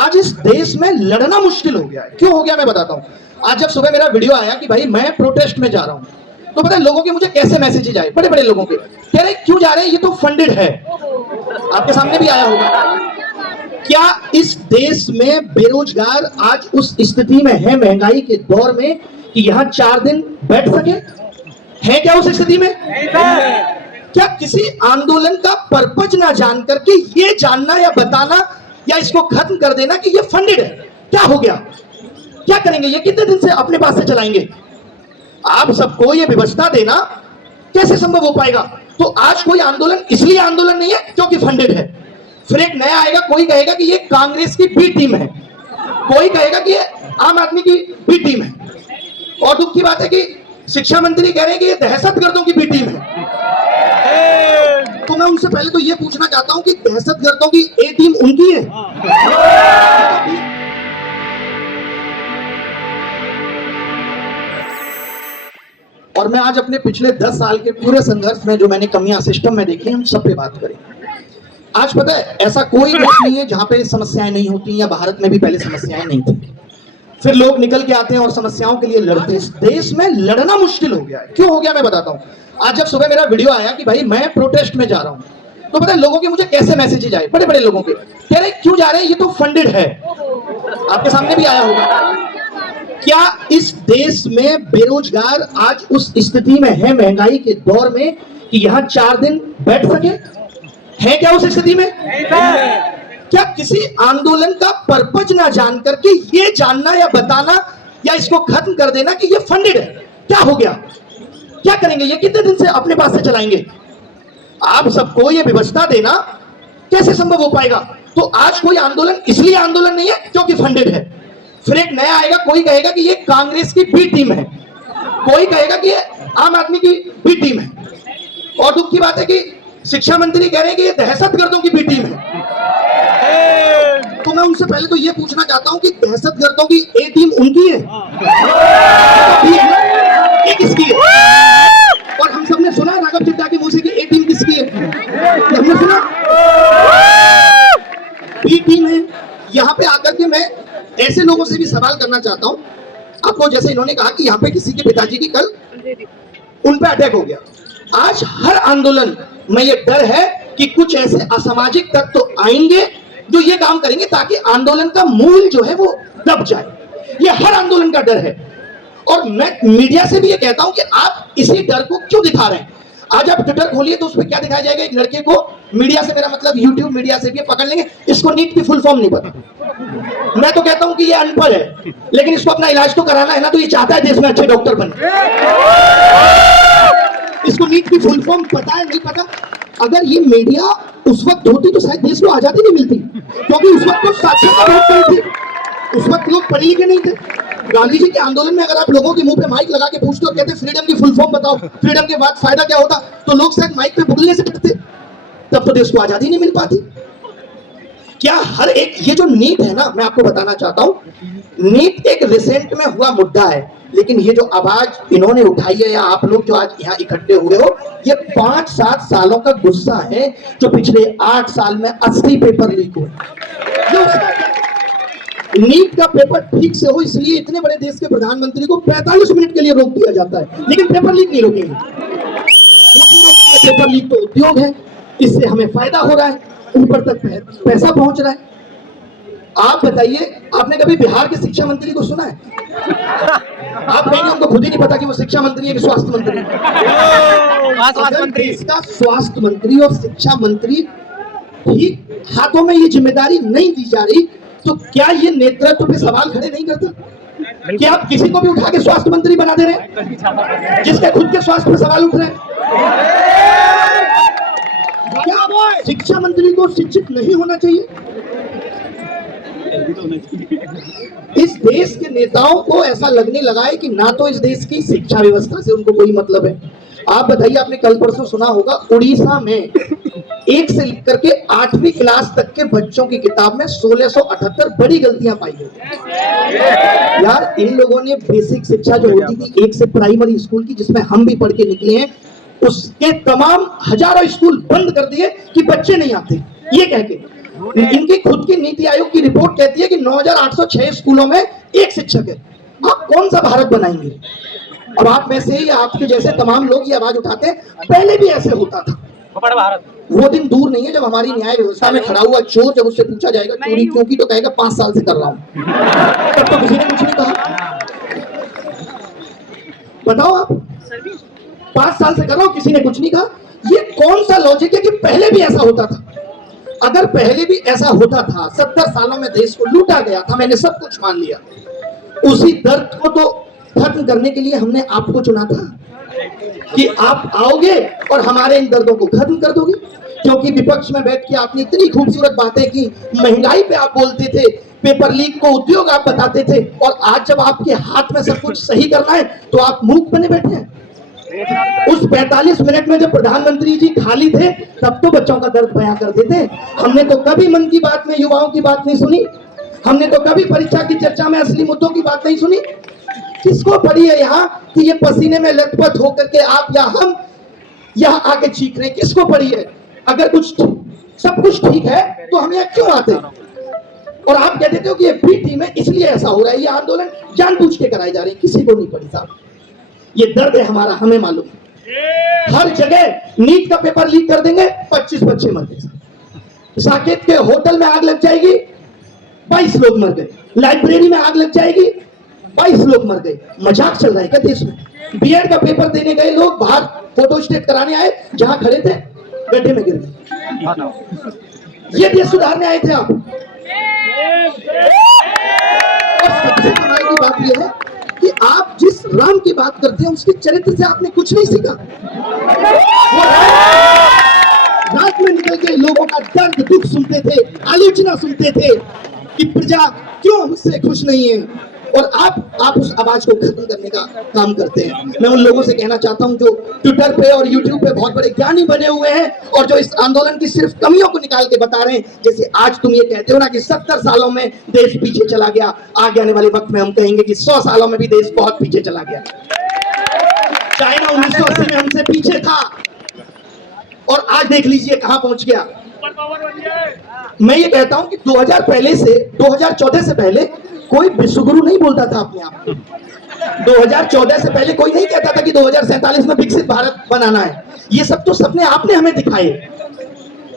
आज इस देश में लड़ना मुश्किल हो गया है। क्यों हो गया मैं बताता हूं। आज जब सुबह मेरा वीडियो आया कि भाई मैं प्रोटेस्ट में जा रहा हूं, तो पता है लोगों के मुझे कैसे मैसेजेज आए, बड़े बड़े लोगों के, कह रहे क्यों जा रहे हैं, ये तो फंडेड है। आपके सामने भी आया होगा। क्या इस देश में बेरोजगार आज उस स्थिति में है, महंगाई के दौर में, कि यहां 4 दिन बैठ सके? है क्या उस स्थिति में? क्या किसी आंदोलन का पर्पज ना जान करके ये जानना या बताना या इसको खत्म कर देना कि ये फंडेड है, क्या हो गया? क्या करेंगे? ये कितने दिन से अपने पास से चलाएंगे? आप सबको ये व्यवस्था देना कैसे संभव हो पाएगा? तो आज कोई आंदोलन इसलिए आंदोलन नहीं है क्योंकि फंडेड है। फिर एक नया आएगा, कोई कहेगा कि ये कांग्रेस की बी टीम है, कोई कहेगा कि ये आम आदमी की बी टीम है। और दुख की बात है कि शिक्षा मंत्री कह रहे हैं कि ये दहशतगर्दों की बी टीम है। तो मैं उनसे पहले तो ये पूछना चाहता हूं कि दहशतगर्दों की ए टीम उनकी है? और मैं आज अपने पिछले 10 साल के पूरे संघर्ष में जो मैंने कमियां सिस्टम में देखी, हम सब पे बात करें। आज पता है ऐसा कोई देश नहीं है जहां पे समस्याएं नहीं होती, या भारत में भी पहले समस्याएं नहीं थी। फिर लोग निकल के आते हैं और समस्याओं के लिए लड़ते हैं। इस देश में लड़ना मुश्किल हो गया है। क्यों हो गया मैं बताता हूं। आज जब सुबह मेरा वीडियो आया कि भाई मैं प्रोटेस्ट में जा रहा हूं, तो पता है लोगों के मुझे कैसे मैसेजेज आए, बड़े बड़े लोगों के, कह रहे क्यों जा रहे हैं, ये तो फंडेड है। आपके सामने भी आया होगा। क्या इस देश में बेरोजगार आज उस स्थिति में है, महंगाई के दौर में, कि यहां 4 दिन बैठ सके? है क्या उस स्थिति में? क्या किसी आंदोलन का पर्पज ना जान करके ये जानना या बताना या इसको खत्म कर देना कि ये फंडेड है, क्या हो गया? क्या करेंगे? ये कितने दिन से अपने पास से चलाएंगे? आप सबको ये व्यवस्था देना कैसे संभव हो पाएगा? तो आज कोई आंदोलन इसलिए आंदोलन नहीं है क्योंकि फंडेड है। फिर एक नया आएगा, कोई कहेगा कि ये कांग्रेस की बी टीम है, कोई कहेगा कि ये आम आदमी की बी टीम है। और दुख की बात है कि शिक्षा मंत्री कह रहे हैं कि ये दहशतगर्दों की बी टीम है। तो मैं उनसे पहले तो ये पूछना चाहता हूं कि दहशतगर्दों की ए टीम उनकी है? ये किसकी है? और हम सबने सुना राघव चिट्टा के मुंह से कि ए टीम किसकी है? हमने सुना बी टीम है। यहां पे आकर के मैं ऐसे लोगों से भी सवाल करना चाहता हूं आपको, जैसे इन्होंने कहा कि यहां पे किसी के पिताजी की कल उन पे अटैक हो गया। आज हर आंदोलन में ये डर है कि कुछ ऐसे असामाजिक तत्व तो आएंगे जो ये काम करेंगे ताकि आंदोलन का मूल जो है वो दब जाए। ये हर आंदोलन का डर है। और मैं मीडिया से भी ये कहता हूं कि आप इसी डर को क्यों दिखा रहे हैं? आज आप ट्विटर खोलिए तो उस पर क्या दिखाया जाएगा? एक लड़के को, मीडिया से मेरा मतलब यूट्यूब मीडिया से भी पकड़ लेंगे, इसको नीट की फुल फॉर्म नहीं पता। मैं तो कहता हूं कि ये अनपढ़ है, लेकिन इसको अपना इलाज तो कराना है ना, तो ये चाहता है देश में अच्छे डॉक्टर बने। इसको नीट की फुल फॉर्म पता है नहीं पता? अगर ये मीडिया उस वक्त होती तो शायद देश को आजादी नहीं मिलती, क्योंकि उस वक्त तो साक्षरता बहुत कम थी, उस वक्त लोग पढ़े लिखे नहीं थे। गांधी जी के आंदोलन में अगर आप लोगों के मुंह पे माइक लगा के पूछते हो, कहते फ्रीडम की फुल फॉर्म बताओ, फ्रीडम के बाद फायदा क्या होता, तो लोग शायद माइक पे बोलने से डरते, तब तो देश को आजादी नहीं मिल पाती। क्या हर एक ये जो नीट है ना, मैं आपको बताना चाहता हूं, नीट एक रिसेंट में हुआ मुद्दा है, लेकिन ये जो आवाज इन्होंने उठाई है या आप लोग जो आज यहाँ इकट्ठे हुए हो, ये 5-7 सालों का गुस्सा है जो पिछले 8 साल में 80 पेपर लीक हुए। नीट का पेपर ठीक से हो इसलिए इतने बड़े देश के प्रधानमंत्री को 45 मिनट के लिए रोक दिया जाता है, लेकिन पेपर लीक नहीं रोकेंगे। पेपर लीक तो उद्योग है, इससे हमें फायदा हो रहा है, ऊपर तक पैसा पहुंच रहा है। आप बताइए, आपने कभी बिहार के शिक्षा मंत्री को सुना है? आप कहेंगे उनको खुद ही नहीं पता कि वो शिक्षा मंत्री है कि स्वास्थ्य मंत्री है। देश का स्वास्थ्य मंत्री और शिक्षा मंत्री ही हाथों में ये जिम्मेदारी नहीं दी जा रही, तो क्या ये नेतृत्व पे सवाल खड़े नहीं करते? क्या आप किसी को भी उठा के स्वास्थ्य मंत्री बना दे रहे हैं जिसके खुद के स्वास्थ्य पे सवाल उठ रहे हैं? क्या शिक्षा मंत्री को शिक्षित नहीं होना चाहिए? इस देश के नेताओं को ऐसा लगने लगा है कि ना तो इस देश की शिक्षा व्यवस्था से उनको कोई मतलब है। आप बताइए, आपने कल परसों सुना होगा उड़ीसा में 1 से लेकर के 8वीं क्लास तक के बच्चों की किताब में 1678 बड़ी गलतियां पाई गई। यार, इन लोगों ने बेसिक शिक्षा जो होती थी 1 से प्राइमरी स्कूल की, जिसमें हम भी पढ़ के निकले हैं, उसके तमाम हजारों स्कूल बंद कर दिए कि बच्चे नहीं आते, ये कह के इनकी खुद की नीति आयोग की रिपोर्ट कहती है कि 9,806 स्कूलों में एक शिक्षक है। आप कौन सा भारत बनाएंगे? और आप में से ही आपके जैसे तमाम लोग ये आवाज उठाते हैं, पहले भी ऐसे होता था। वो दिन दूर नहीं है जब हमारी न्याय व्यवस्था में खड़ा हुआ चोर, जब उससे पूछा जाएगा चोरी क्यों की, तो कहेगा 5 साल से कर रहा हूं। तब तो किसी ने कुछ नहीं कहा। बताओ आप, 5 साल से कर रहा हूं, किसी ने कुछ नहीं कहा। ये कौन सा लॉजिक है कि पहले भी ऐसा होता था? अगर पहले भी ऐसा होता था, 70 सालों में देश को लूटा गया था, मैंने सब कुछ मान लिया, उसी दर्द को तो खत्म करने के लिए हमने आपको चुना था कि आप आओगे और हमारे इन दर्दों को खत्म कर दोगे। क्योंकि विपक्ष में बैठ के आपने इतनी खूबसूरत बातें की, महंगाई पे आप बोलते थे, पेपर लीक को उद्योग आप बताते थे, और आज जब आपके हाथ में सब कुछ सही करना है तो आप मूक बने बैठे हैं। उस 45 मिनट में जब प्रधानमंत्री जी खाली थे, तब तो बच्चों का दर्द बयां करते थे। हमने तो कभी मन की बात में युवाओं की बात नहीं सुनी, हमने तो कभी परीक्षा की चर्चा में असली मुद्दों की बात नहीं सुनी। किसको पड़ी है यहाँ कि ये पसीने में लथपथ होकर के आप या हम यहाँ आके चीख रहे हैं? किसको पड़ी है? अगर कुछ सब कुछ ठीक है तो हम यहाँ क्यों आते? और आप कहते हो कि ये बी टीम है इसलिए ऐसा हो रहा है, ये आंदोलन जानबूझ के कराए जा रहे हैं। किसी को नहीं पड़ी साहब, ये दर्द है हमारा, हमें मालूम है। हर जगह नीट का पेपर लीक कर देंगे, 25 बच्चे मर गए। साकेत के होटल में आग लग जाएगी, 22 लोग मर गए। लाइब्रेरी में आग लग जाएगी, 22 लोग मर गए। मजाक चल रहा है क्या देश में? बीएड का पेपर देने गए लोग बाहर फोटो स्टेट कराने आए, जहां खड़े थे गड्ढे में गिर गए। ये देश सुधारने आए थे आप? और सबसे कमाल की बात यह है कि आप जिस राम की बात करते हैं उसके चरित्र से आपने कुछ नहीं सीखा। वो रात में निकल के लोगों का दर्द दुख सुनते थे, आलोचना सुनते थे कि प्रजा क्यों मुझसे खुश नहीं है, और आप उस आवाज को खत्म करने का काम करते हैं। मैं उन लोगों से कहना चाहता हूं जो ट्विटर पे और यूट्यूब पे बहुत बड़े ज्ञानी बने हुए हैं और जो इस आंदोलन की सिर्फ कमियों को निकाल के बता रहे हैं, जैसे आज तुम ये कहते हो ना कि 70 सालों में देश पीछे चला गया, आगे आने वाले वक्त में हम कहेंगे कि 100 सालों में भी देश बहुत पीछे चला गया। चाइना 1980 में हमसे पीछे था और आज देख लीजिए कहां पहुंच गया। मैं ये कहता हूं कि 2014 से पहले कोई विश्वगुरु नहीं बोलता था अपने आप को। 2014 से पहले कोई नहीं कहता था कि 2047 में विकसित भारत बनाना है। ये सब तो सपने आपने हमें दिखाए,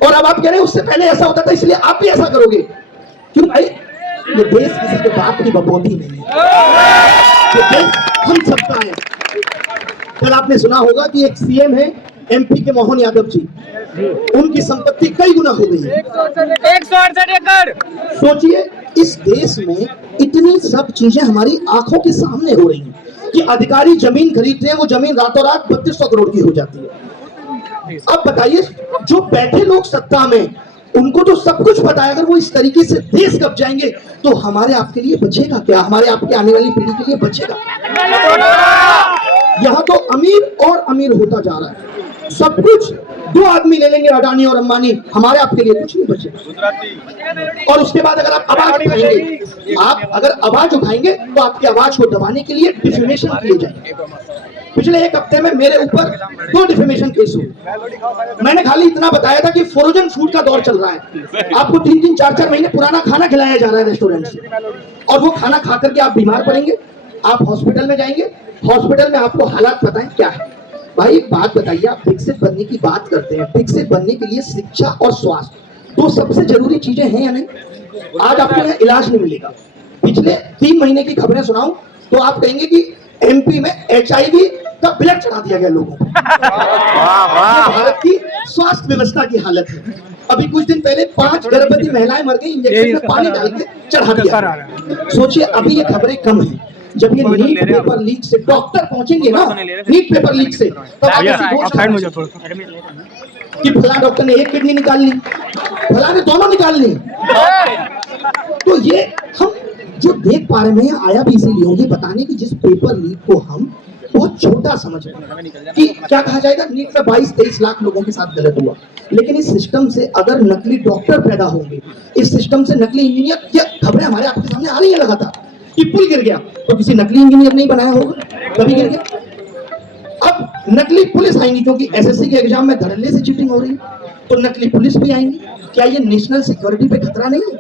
और अब आप कह रहे हैं उससे पहले ऐसा होता था इसलिए आप भी ऐसा करोगे। क्यों भाई? ये देश किसी के बाप की बपोती नहीं है, ये देश हम सबका है। कल आपने सुना होगा कि एक सीएम है एमपी के मोहन यादव जी, उनकी संपत्ति कई गुना हो गई है, 168 एकड़। सोचिए इस देश में इतनी सब चीजें हमारी आंखों के सामने हो रही हैं कि अधिकारी जमीन खरीदते हैं, वो जमीन रातों रात 3200 करोड़ की हो जाती है। अब बताइए जो बैठे लोग सत्ता में, उनको तो सब कुछ पता है, अगर वो इस तरीके से देश कब जाएंगे तो हमारे आपके लिए बचेगा क्या? हमारे आपके आने वाली पीढ़ी के लिए बचेगा? यहाँ तो अमीर और अमीर होता जा रहा है, सब कुछ 2 आदमी ले लेंगे, अडानी और अंबानी, हमारे आपके लिए कुछ नहीं बचेगा। और उसके बाद अगर आप आवाज उठाएंगे, आप अगर आवाज उठाएंगे तो आपकी आवाज को दबाने के लिए डिफेमेशन किए जाएंगे। पिछले 1 हफ्ते में मेरे ऊपर 2 डिफेमेशन केस हुए। मैंने खाली इतना बताया था कि फ्रोजन फूड का दौर चल रहा है, आपको 3-3, 4-4 महीने पुराना खाना खिलाया जा रहा है रेस्टोरेंट से, और वो खाना खा करके आप बीमार पड़ेंगे, आप हॉस्पिटल में जाएंगे, हॉस्पिटल में आपको हालात पता है क्या है। भाई एक बात बताइए, आप विकसित बनने की बात करते हैं, विकसित बनने के लिए शिक्षा और स्वास्थ्य 2 सबसे जरूरी चीजें हैं या नहीं? आज आपको यहाँ इलाज नहीं मिलेगा। पिछले 3 महीने की खबरें सुनाऊं तो आप कहेंगे कि एमपी में HIV का ब्लड चढ़ा दिया गया लोगों को। भारत की स्वास्थ्य व्यवस्था की हालत है। अभी कुछ दिन पहले 5 गर्भवती महिलाएं मर गई, इंजेक्शन में पानी डाल के चढ़ा दिया। सोचिए अभी ये खबरें कम है, जब ये नीट पेपर लीक से डॉक्टर पहुंचेंगे ना, नीट पेपर लीक से, तब कि फला डॉक्टर ने 1 किडनी निकाल ली, फला ने दोनों निकाल ली। तो ये हम जो देख पा रहे हैं आया भी इसीलिए होगी बताने की, जिस पेपर लीक को हम बहुत छोटा समझ रहे हैं कि क्या कहा जाएगा, नीट में 22-23 लाख लोगों के साथ गलत हुआ, लेकिन इस सिस्टम से अगर नकली डॉक्टर पैदा होंगे, इस सिस्टम से नकली इंजीनियर, ये खबरें हमारे आपके सामने आ रही है लगातार कि पुल गिर गया तो किसी नकली इंजीनियर नहीं बनाया होगा, कभी गिर गया। अब नकली पुलिस आएंगी, क्योंकि एसएससी के एग्जाम में धड़ल्ले से चीटिंग हो रही है, तो नकली पुलिस भी आएंगी। क्या ये नेशनल सिक्योरिटी पे खतरा नहीं है?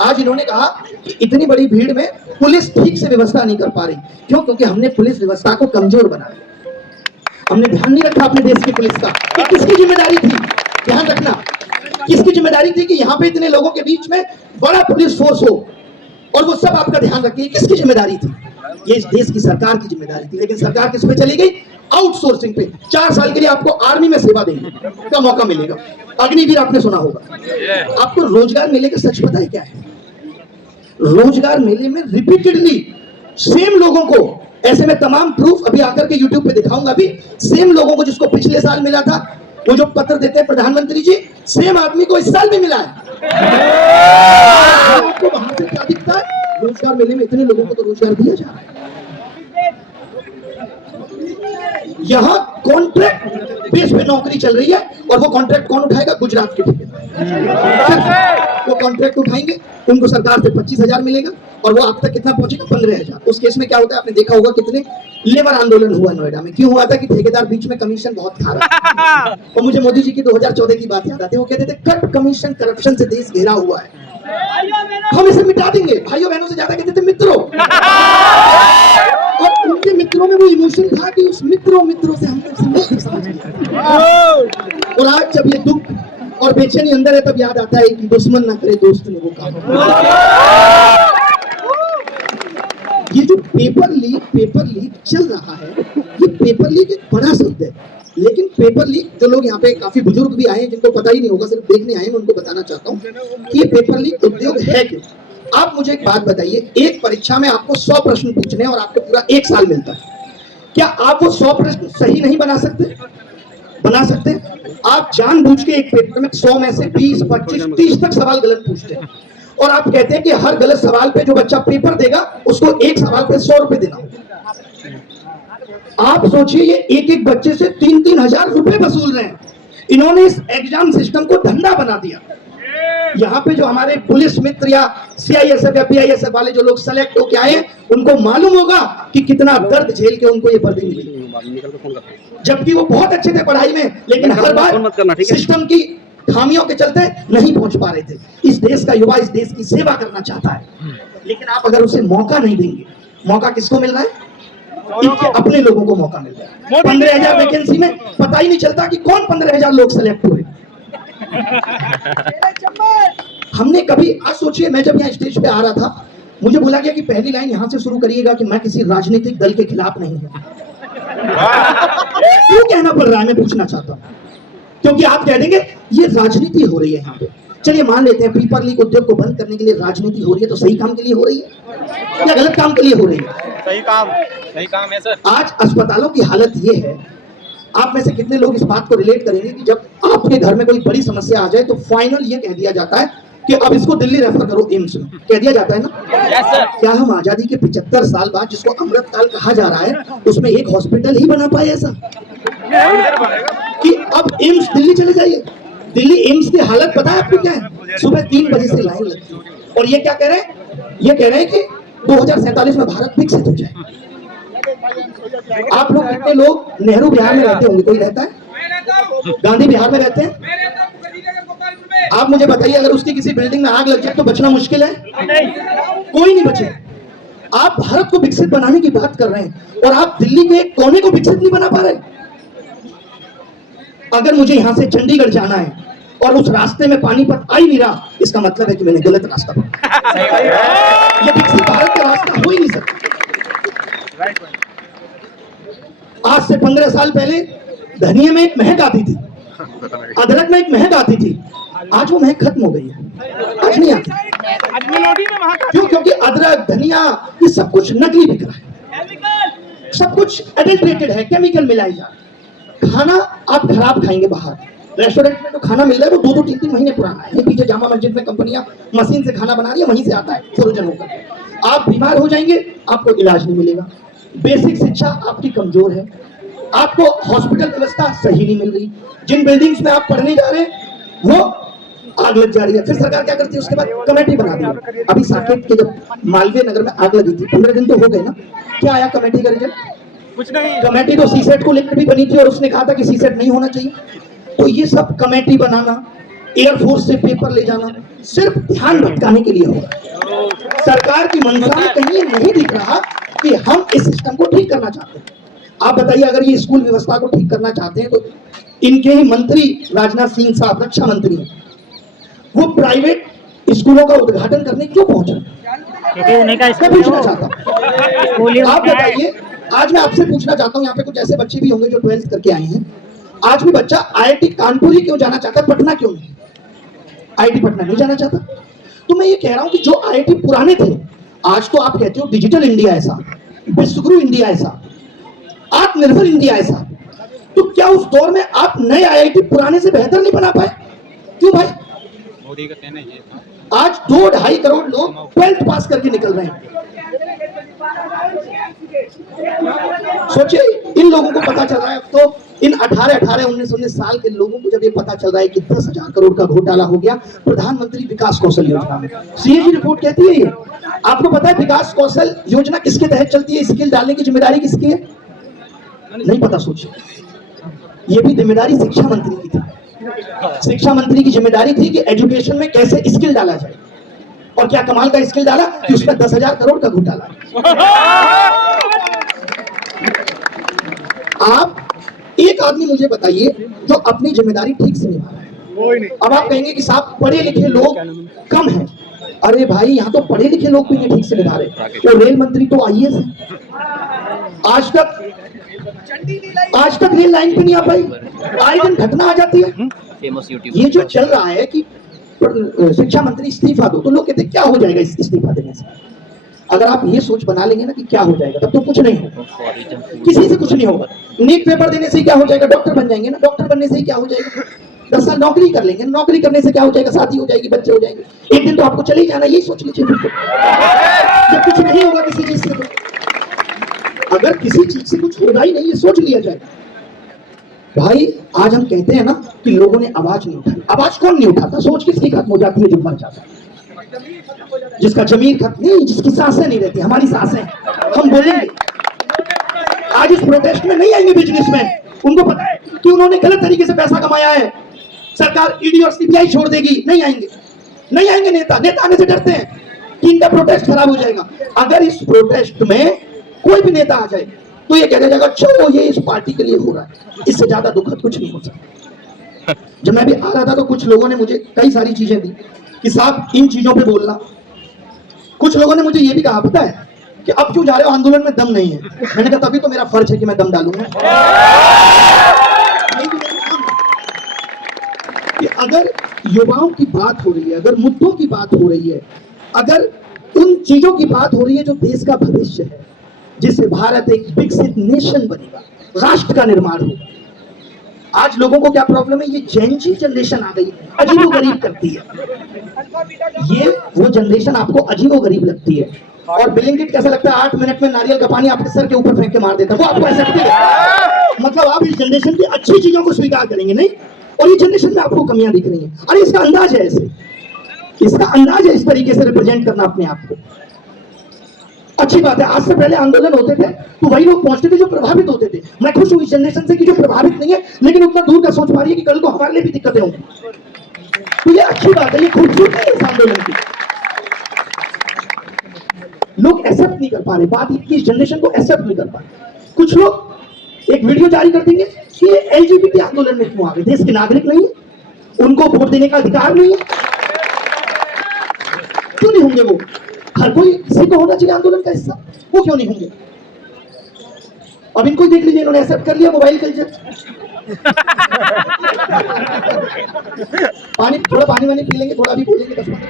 आज इन्होंने कहा कि इतनी बड़ी भीड़ में पुलिस ठीक से व्यवस्था नहीं कर पा रही। क्यों? क्योंकि हमने पुलिस व्यवस्था को कमजोर बनाया, हमने ध्यान नहीं रखा अपने देश की पुलिस का। कि किसकी जिम्मेदारी थी? ध्यान रखना, किसकी जिम्मेदारी थी कि यहाँ पे इतने लोगों के बीच में बड़ा पुलिस फोर्स हो और वो सब आपका ध्यान रखे? किसकी जिम्मेदारी थी? ये इस देश की सरकार की जिम्मेदारी थी। लेकिन सरकार किस पे चली गई? आउटसोर्सिंग पे। 4 साल के लिए आपको आर्मी में सेवा देने का मौका मिलेगा। अग्निवीर आपने सुना होगा। आपको रोजगार मेले का सच पता है क्या है? रोजगार मेले में रिपीटेडली सेम लोगों को, ऐसे में तमाम प्रूफ अभी आकर के यूट्यूब पे दिखाऊंगा, अभी सेम लोगों को जिसको पिछले साल मिला था, वो जो पत्र देते हैं प्रधानमंत्री जी, सेम आदमी को इस साल भी मिला है। आपको वहां से क्या दिखता है? रोजगार मेले में इतने लोगों को तो रोजगार दिया जा रहा है। यहाँ कॉन्ट्रैक्ट बेस पे नौकरी चल रही है, और वो कॉन्ट्रैक्ट कौन उठाएगा? गुजरात के ठेकेदार। वो कॉन्ट्रैक्ट उठाएंगे, उनको सरकार से 25,000 मिलेगा, और वो आप तक कितना पहुंचेगा? 15,000। उस केस में क्या होता है? आपने देखा होगा कितने लेबर आंदोलन हुआ नोएडा में। क्यों हुआ था? कि ठेकेदार बीच में कमीशन बहुत खा रहा था। और मुझे मोदी जी की 2014 की बात याद आती है। वो कहते थे कट कमीशन, करप्शन से देश घेरा हुआ है, हम इसे मिटा देंगे। भाइयों बहनों से ज्यादा कहते थे मित्रों। और उनके मित्रों में वो इमोशन था कि उस मित्रों से हमने समझ लिया। और आज जब ये दुख और बेचैनी अंदर है, तब याद आता है कि दुश्मन ना करे दोस्त ने वो काम। ये जो पेपर लीक चल रहा है, ये पेपर लीक एक बड़ा शब्द है, लेकिन पेपर लीक, जो लोग यहाँ पे काफी बुजुर्ग भी आए हैं जिनको पता ही नहीं होगा, सिर्फ देखने आए हैं, मैं उनको बताना चाहता हूँ कि ये पेपर लीक उद्योग है क्यों। आप मुझे एक बात बताइए, एक परीक्षा में आपको 100 प्रश्न पूछने और आपको पूरा 1 साल मिलता है, क्या आप वो 100 प्रश्न सही नहीं बना सकते? बना सकते। आप जानबूझ के एक पेपर में 100 में से 20, 25, 30 तक सवाल गलत पूछते हैं, और आप कहते हैं कि हर गलत सवाल पे जो बच्चा पेपर देगा उसको एक सवाल पे 100 रुपए देना होगा। आप सोचिए, ये एक बच्चे से 3-3 हजार रुपए वसूल रहे हैं। इन्होंने इस एग्जाम सिस्टम को धंधा बना दिया। यहाँ पे जो हमारे पुलिस मित्र या सीआईएसएफ या पीआईएसएफ वाले जो लोग सेलेक्ट होके आए हैं, उनको मालूम होगा कि कितना दर्द झेल के उनको ये वर्दी मिली, जबकि वो बहुत अच्छे थे पढ़ाई में, लेकिन हर बार सिस्टम की खामियों के चलते नहीं पहुंच पा रहे थे। इस देश का युवा इस देश की सेवा करना चाहता है, लेकिन आप अगर उसे मौका नहीं देंगे, मौका किसको मिल रहा है? इनके अपने लोगों को मौका मिल रहा है। 15,000 वैकेंसी में पता ही नहीं चलता कि कौन 15,000 लोग सेलेक्ट हुए। हमने कभी, आज सोचिए, मैं जब यहाँ स्टेज पे आ रहा था, मुझे बोला गया कि पहली लाइन यहाँ से शुरू करिएगा कि मैं किसी राजनीतिक दल के खिलाफ नहीं हूँ। क्यों कहना पड़ रहा है, मैं पूछना चाहता हूँ। क्योंकि आप कह देंगे ये राजनीति हो रही है यहाँ पे। चलिए मान लेते हैं पेपर लीक उद्योग को बंद करने के लिए राजनीति हो रही है, तो सही काम के लिए हो रही है या गलत काम के लिए हो रही है? सही काम है सर। आज अस्पतालों की हालत ये है, आप में से कितने लोग इस बात को रिलेट करेंगे कि जब आपके घर में कोई बड़ी समस्या आ जाए तो फाइनल ये कह दिया जाता है कि अब इसको दिल्ली रेफर करो एम्स में, कह दिया जाता है ना? Yes sir. क्या हम आजादी के 75 साल बाद, जिसको अमृतकाल कहा जा रहा है, उसमें एक हॉस्पिटल ही बना पाए ऐसा कि अब एम्स दिल्ली चले जाइए? दिल्ली एम्स की हालत पता है आपको क्या है? सुबह 3 बजे से लाइन लगती है, और ये क्या कह रहे हैं? ये कह रहे हैं कि 2047 में भारत विकसित हो जाए। आप लोग कितने लोग नेहरू बिहार में रहते होंगे? कोई रहता है? गांधी बिहार में रहते हैं? आप मुझे बताइए, अगर उसकी किसी बिल्डिंग में आग लग जाए तो बचना मुश्किल है? कोई नहीं बचे। आप भारत को विकसित बनाने की बात कर रहे हैं, और आप दिल्ली के एक कोने को विकसित नहीं बना पा रहे। अगर मुझे यहां से चंडीगढ़ जाना है और उस रास्ते में पानीपत आ ही नहीं रहा, इसका मतलब है कि मैंने गलत रास्ता पकड़ा। ये विकसित भारत का रास्ता हो ही नहीं सकता। आज से 15 साल पहले धनिया में एक महक आती थी, अदरक में एक महक आती थी, आज वो महक खत्म हो गई है, आज नहीं आती। क्यों? क्योंकि अदरक, धनिया, ये सब कुछ नकली बिक रहा है, सब कुछ एडल्ट्रेटेड है, केमिकल मिलाई जा रहा है। खाना आप खराब खाएंगे बाहर, रेस्टोरेंट में तो खाना मिल रहा है वो 2-2, 3-3 महीने पुराना है। पीछे जामा मस्जिद में कंपनियां मशीन से खाना बना रही है, वहीं से आता है फ्रोजन होकर। आप बीमार हो जाएंगे, आपको इलाज नहीं मिलेगा। बेसिक शिक्षा आपकी कमजोर है, आपको हॉस्पिटल व्यवस्था सही नहीं मिल रही, जिन बिल्डिंग्स में आप पढ़ने जा रहे हैं वो आग लग जा रही है। फिर सरकार क्या करती है? उसके बाद कमेटी बना दी। अभी साकेत के जब मालवीय नगर में आग लगी थी, 15 दिन तो हो गए ना, क्या आया कमेटी का रिजल्ट? कुछ नहीं। कमेटी तो सीसेट को लेकर भी बनी थी और उसने कहा था कि सीसेट नहीं होना चाहिए। तो ये सब कमेटी बनाना, एयरफोर्स से पेपर ले जाना, सिर्फ ध्यान भटकाने के लिए हो रहा है। सरकार की मंशा में कहीं ये नहीं दिख रहा कि हम इस सिस्टम को ठीक करना चाहते हैं। आप बताइए, अगर ये स्कूल व्यवस्था को ठीक करना चाहते हैं तो इनके ही मंत्री राजनाथ सिंह साहब, रक्षा मंत्री हैं, वो प्राइवेट स्कूलों का उद्घाटन करने क्यों पहुंचे? मैं पूछना चाहता हूँ, आप बताइए। आज मैं आपसे पूछना चाहता हूँ, यहाँ पे कुछ ऐसे बच्चे भी होंगे जो 12th करके आए हैं, आज भी बच्चा IIT कानपुर ही क्यों जाना चाहता है, पटना क्यों नहीं? IIT पटना नहीं जाना चाहता। तो मैं ये कह रहा हूं कि जो IIT पुराने थे, आज तो आप कहते हो डिजिटल इंडिया ऐसा, विश्वगुरु इंडिया ऐसा, आत्मनिर्भर इंडिया ऐसा, तो क्या उस दौर में आप नए IIT पुराने से बेहतर नहीं बना पाए? क्यों भाई? मोदी का कहना ये था। आज 2-2.5 करोड़ लोग 12th पास करके निकल रहे हैं। सोचिए, इन लोगों को पता चल रहा है, अब तो इन 18, 19 साल के लोगों को जब ये पता चल रहा है कि 10,000 करोड़ का घोटाला हो गया प्रधानमंत्री विकास कौशल योजना में। CAG रिपोर्ट कहती है ये। आपको पता है विकास कौशल योजना किसके तहत चलती है? स्किल डालने की जिम्मेदारी किसकी है? नहीं पता। सोचिए, ये भी जिम्मेदारी शिक्षा मंत्री की थी। शिक्षा मंत्री की जिम्मेदारी थी कि एजुकेशन में कैसे स्किल डाला जाए, और क्या कमाल का स्किल डाला कि उसमें 10,000 करोड़ का घोटाला। आप एक आदमी मुझे बताइए जो अपनी जिम्मेदारी ठीक से निभा रहा है। अब आप कहेंगे कि साहब पढ़े लिखे लोग कम हैं। अरे भाई, यहाँ तो पढ़े लिखे लोग भी नहीं ठीक से निभा रहे। तो रेल मंत्री तो IAS है, आज तक रेल लाइन पे नहीं आ पाई, आए दिन घटना आ जाती है। ये जो चल रहा है कि शिक्षा मंत्री इस्तीफा दो, तो लोग कहते क्या हो जाएगा इस इस्तीफा देने से? अगर आप ये सोच बना लेंगे ना कि क्या हो जाएगा, तब तो कुछ नहीं होगा, किसी से कुछ नहीं होगा। नीट पेपर देने से क्या हो जाएगा? डॉक्टर बन जाएंगे ना। डॉक्टर बनने से क्या हो जाएगा? 10 साल नौकरी कर लेंगे, नौकरी करने से क्या हो जाएगा? शादी हो जाएगी, बच्चे हो जाएंगे। एक दिन तो आपको चले ही जाना, यही सोच लीजिए। जब कुछ नहीं होगा किसी चीज से, तो अगर किसी चीज से कुछ होगा ही नहीं, ये सोच लिया जाए। भाई, आज हम कहते हैं ना कि लोगों ने आवाज नहीं उठाई। आवाज कौन नहीं उठाता? सोच किसकी खत्म हो जाती है जब मर जाता है? जिसका जमीर खत्म नहीं, जिसकी सांसें नहीं रहती। हमारी सांसें हम बोलेंगे। आज इस प्रोटेस्ट में नहीं आएंगे बिजनेसमैन, उनको पता है कि उन्होंने गलत तरीके से पैसा कमाया है, सरकार ED और CBI छोड़ देगी। नहीं आएंगे, नहीं आएंगे नेता आने से डरते हैं कि इनका प्रोटेस्ट खराब हो जाएगा। अगर इस प्रोटेस्ट में कोई भी नेता आ जाए तो ये कहने जाएगा चलो ये इस पार्टी के लिए हो रहा है। इससे ज्यादा दुखद कुछ नहीं हो सकता। जब मैं भी आ रहा था तो कुछ लोगों ने मुझे कई सारी चीजें दी कि साहब इन चीजों पे बोलना। कुछ लोगों ने मुझे ये भी कहा, पता है कि अब क्यों जा रहे हो, आंदोलन में दम नहीं है। मैंने कहा तभी तो मेरा फर्ज है कि मैं दम डालूंगा। कि अगर युवाओं की बात हो रही है, अगर मुद्दों की बात हो रही है, अगर उन चीजों की बात हो रही है जो देश का भविष्य है, जिससे भारत एक विकसित नेशन बनेगा, राष्ट्र का निर्माण होगा। आज लोगों को क्या प्रॉब्लम है? ये जेन जी जनरेशन आ गई, अजीबोगरीब करती है। ये वो जनरेशन आपको अजीबोगरीब लगती है। और ब्लिंकिट कैसा लगता है? 8 मिनट में नारियल का पानी आपके सर के ऊपर फेंक के मार देता है, वो आपको ऐसा लगता है। मतलब आप इस जनरेशन की अच्छी चीजों को स्वीकार करेंगे नहीं, और ये जनरेशन में आपको कमियां दिख रही हैं। अरे इसका अंदाज है, ऐसे इसका अंदाज है इस तरीके से रिप्रेजेंट करना अपने आप को। अच्छी बात है, आज से पहले आंदोलन होते थे तो वही लोग पहुंचते थे जो प्रभावित होते थे। मैं खुश हूं इस जनरेशन से कि जो प्रभावित नहीं है, लेकिन उतना दूर का सोच पा रही है कि कल को हमारे लिए भी दिक्कतें होंगी। तो ये अच्छी बात है, ये खूबसूरती है इस आंदोलन की। लोग एक्सेप्ट नहीं कर पा रहे, बात की इस जनरेशन को एक्सेप्ट नहीं कर पा रहे। कुछ लोग एक वीडियो जारी कर देंगे कि ये LGBT आंदोलन में क्यों आ गए? देश के नागरिक नहीं है, उनको वोट देने का अधिकार नहीं है। क्यों नहीं होंगे वो? हर कोई किसी को होना चाहिए आंदोलन का हिस्सा, वो क्यों नहीं होंगे? अब इनको देख लीजिए, इन्होंने एक्सेप्ट कर लिया मोबाइल कल्चर। पानी, थोड़ा पानी वानी पी लेंगे, थोड़ा भी बोलेंगे 10 मिनट।